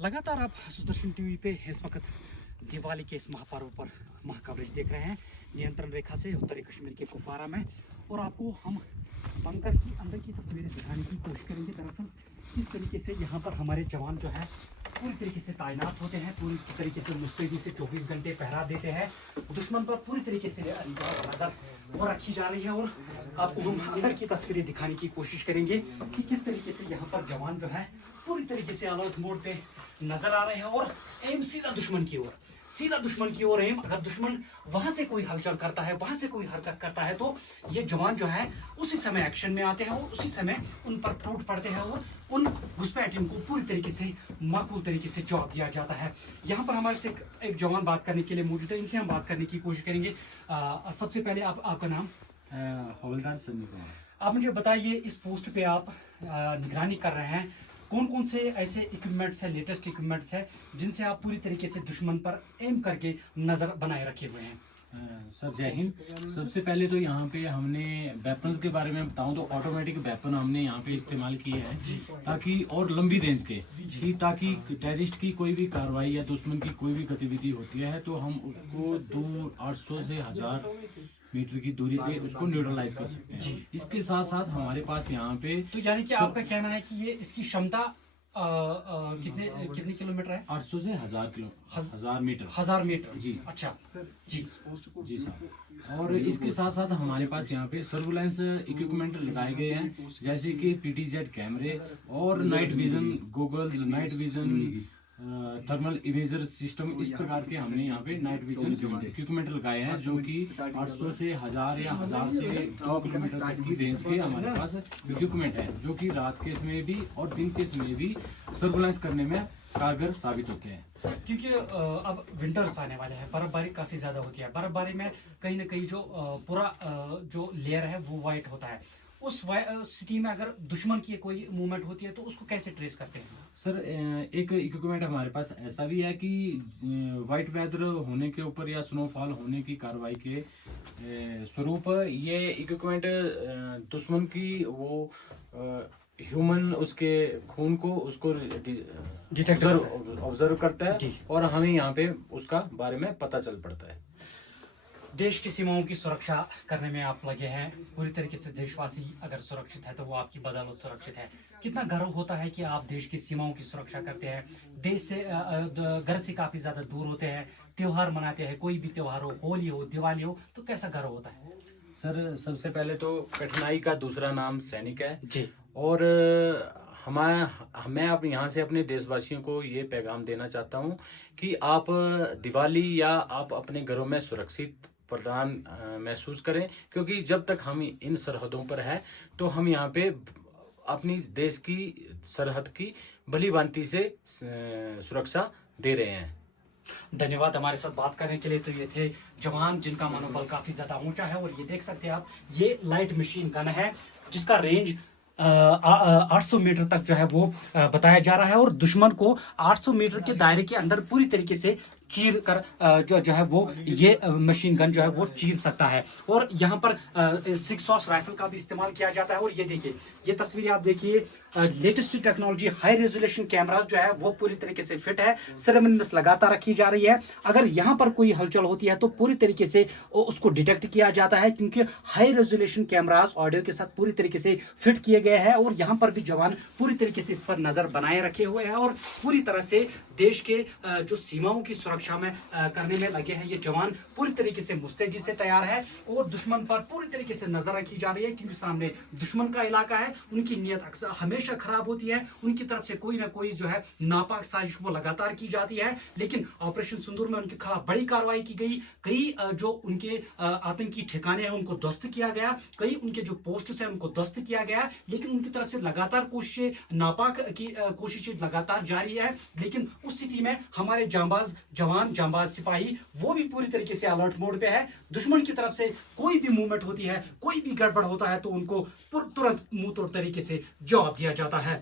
लगातार आप सुदर्शन टीवी पे इस वक्त दिवाली के इस महापर्व पर महाकवरेज देख रहे हैं नियंत्रण रेखा से उत्तरी कश्मीर के कुपवारा में। और आपको हम बंकर की अंदर की तस्वीरें दिखाने की कोशिश करेंगे। दरअसल किस तरीके से यहाँ पर हमारे जवान जो है पूरी तरीके से तैनात होते हैं, पूरी तरीके से मुस्तैदी से 24 घंटे पहरा देते हैं। दुश्मन पर पूरी तरीके से नजर वो रखी जा रही है। और आपको हम अंदर की तस्वीरें दिखाने की कोशिश करेंगे कि किस तरीके से यहाँ पर जवान जो है पूरी तरीके से अलर्ट मोड पे नजर आ रहे हैं और एम सीधा दुश्मन की ओर, सीधा दुश्मन की ओर एम। अगर दुश्मन वहां से कोई हलचल करता है, वहां से कोई हरकत करता है, तो ये जवान जो है उसी समय एक्शन में आते हैं और उसी समय उन पर टूट पड़ते हैं और उन घुसपैठियों को पूरी तरीके से माकूल तरीके से जवाब दिया जाता है। यहाँ पर हमारे से एक जवान बात करने के लिए मौजूद है, इनसे हम बात करने की कोशिश करेंगे। सबसे पहले आपका नाम? हवलदार सन्नी कुमार। आप मुझे बताइए, इस पोस्ट पे आप निगरानी कर रहे हैं, कौन कौन से ऐसे इक्विपमेंट्स है, लेटेस्ट इक्विपमेंट्स है जिनसे आप पूरी तरीके से दुश्मन पर एम करके नजर बनाए रखे हुए हैं? सर जय हिंद। सबसे पहले तो यहाँ पे हमने वेपन्स के बारे में बताऊं तो ऑटोमेटिक वेपन हमने यहाँ पे इस्तेमाल किए हैं ताकि और लंबी रेंज के कि ताकि टेररिस्ट की कोई भी कार्रवाई या दुश्मन की कोई भी गतिविधि होती है तो हम उसको दूर 800 से 1000 मीटर की दूरी पे उसको न्यूट्रलाइज कर सकते हैं। इसके साथ साथ हमारे पास यहाँ पे तो यानी कि आपका कहना है कि ये इसकी क्षमता कितने किलोमीटर है? 800 से 1000 मीटर। 1000 मीटर जी। अच्छा जी जी सर। और इसके साथ साथ हमारे पास यहाँ पे सर्विलांस इक्विपमेंट लगाए गए हैं जैसे कि PTZ कैमरे और night vision goggles, night vision thermal imager system, इस प्रकार के हमने यहाँ पे नाइट विजन इक्विपमेंट लगाए हैं जो कि 800 से 1000 या 1000 से 2 किलोमीटर तक की रेंज के हमारे पास इक्विपमेंट है जो कि रात के समय भी और दिन के समय भी सर्विलांस करने में कारगर साबित होते हैं। क्योंकि अब विंटर्स आने वाले हैं, बर्फबारी काफी ज्यादा होती है। बर्फबारी में कहीं ना कहीं जो पूरा जो लेयर है वो वाइट होता है। उस सिटी में अगर दुश्मन की कोई मूवमेंट होती है तो उसको कैसे ट्रेस करते हैं? सर एक इक्विपमेंट हमारे पास ऐसा भी है कि वाइट वेदर होने के ऊपर या स्नोफॉल होने की कार्रवाई के स्वरूप ये इक्विपमेंट दुश्मन की वो ह्यूमन उसके खून को उसको ऑब्जर्व करता है और हमें यहाँ पे उसका बारे में पता चल पड़ता है। देश की सीमाओं की सुरक्षा करने में आप लगे हैं पूरी तरीके से। देशवासी अगर सुरक्षित है तो वो आपकी बदौलत सुरक्षित है। कितना गर्व होता है कि आप देश की सीमाओं की सुरक्षा करते हैं, देश से घर से काफी ज्यादा दूर होते हैं, त्योहार मनाते हैं, कोई भी त्योहार हो, होली हो, दिवाली हो, तो कैसा गर्व होता है? सर सबसे पहले तो कठिनाई का दूसरा नाम सैनिक है जी। और मैं अब यहाँ से अपने देशवासियों को ये पैगाम देना चाहता हूँ कि आप दिवाली या आप अपने घरों में सुरक्षित प्रदान महसूस करें, क्योंकि जब तक हम इन सरहदों पर है तो हम यहाँ पे अपनी देश की सरहद की भली भांति से सुरक्षा दे रहे हैं। धन्यवाद हमारे साथ बात करने के लिए। तो ये थे जवान जिनका मनोबल काफी ज्यादा ऊंचा है। और ये देख सकते हैं आप, ये लाइट मशीन गन है जिसका रेंज 800 मीटर तक जो है वो बताया जा रहा है और दुश्मन को 800 मीटर के दायरे के अंदर पूरी तरीके से चीर कर जो है वो ये मशीन गन जो है वो चीर सकता है। और यहाँ पर 6 सॉस राइफल का भी इस्तेमाल किया जाता है। और ये देखिए, ये तस्वीरें आप देखिए, latest technology high resolution cameras जो है वो पूरी तरीके से फिट है, सर्विलांस लगातार रखी जा रही है। अगर यहाँ पर कोई हलचल होती है तो पूरी तरीके से उसको डिटेक्ट किया जाता है, क्योंकि हाई रेजोल्यूशन कैमरास ऑडियो के साथ पूरी तरीके से फिट किए गए हैं। और यहाँ पर भी जवान पूरी तरीके से इस पर नजर बनाए रखे हुए हैं और पूरी तरह से देश के जो सीमाओं की सुरक्षा में करने में लगे हैं। ये जवान पूरी तरीके से मुस्तैदी से तैयार है और दुश्मन पर पूरी तरीके से नजर रखी जा रही है, क्योंकि सामने दुश्मन का इलाका है। उनकी नीयत अक्सर हमेशा खराब होती है, उनकी तरफ से कोई ना कोई जो है नापाक साजिश वो लगातार की जाती है। लेकिन ऑपरेशन सिंदूर में उनके खिलाफ बड़ी कार्रवाई की गई। कई जो उनके आतंकी ठिकाने हैं उनको ध्वस्त किया गया, कई उनके जो पोस्ट है उनको ध्वस्त किया गया। लेकिन उनकी तरफ से लगातार कोशिशें, नापाक की कोशिशें लगातार जारी है। लेकिन उस स्थिति में हमारे जांबाज जवान, जांबाज सिपाही वो भी पूरी तरीके से अलर्ट मोड पे है। दुश्मन की तरफ से कोई भी मूवमेंट होती है, कोई भी गड़बड़ होता है तो उनको तुरंत मुंह तोड़ तरीके से जवाब दिया जाता है।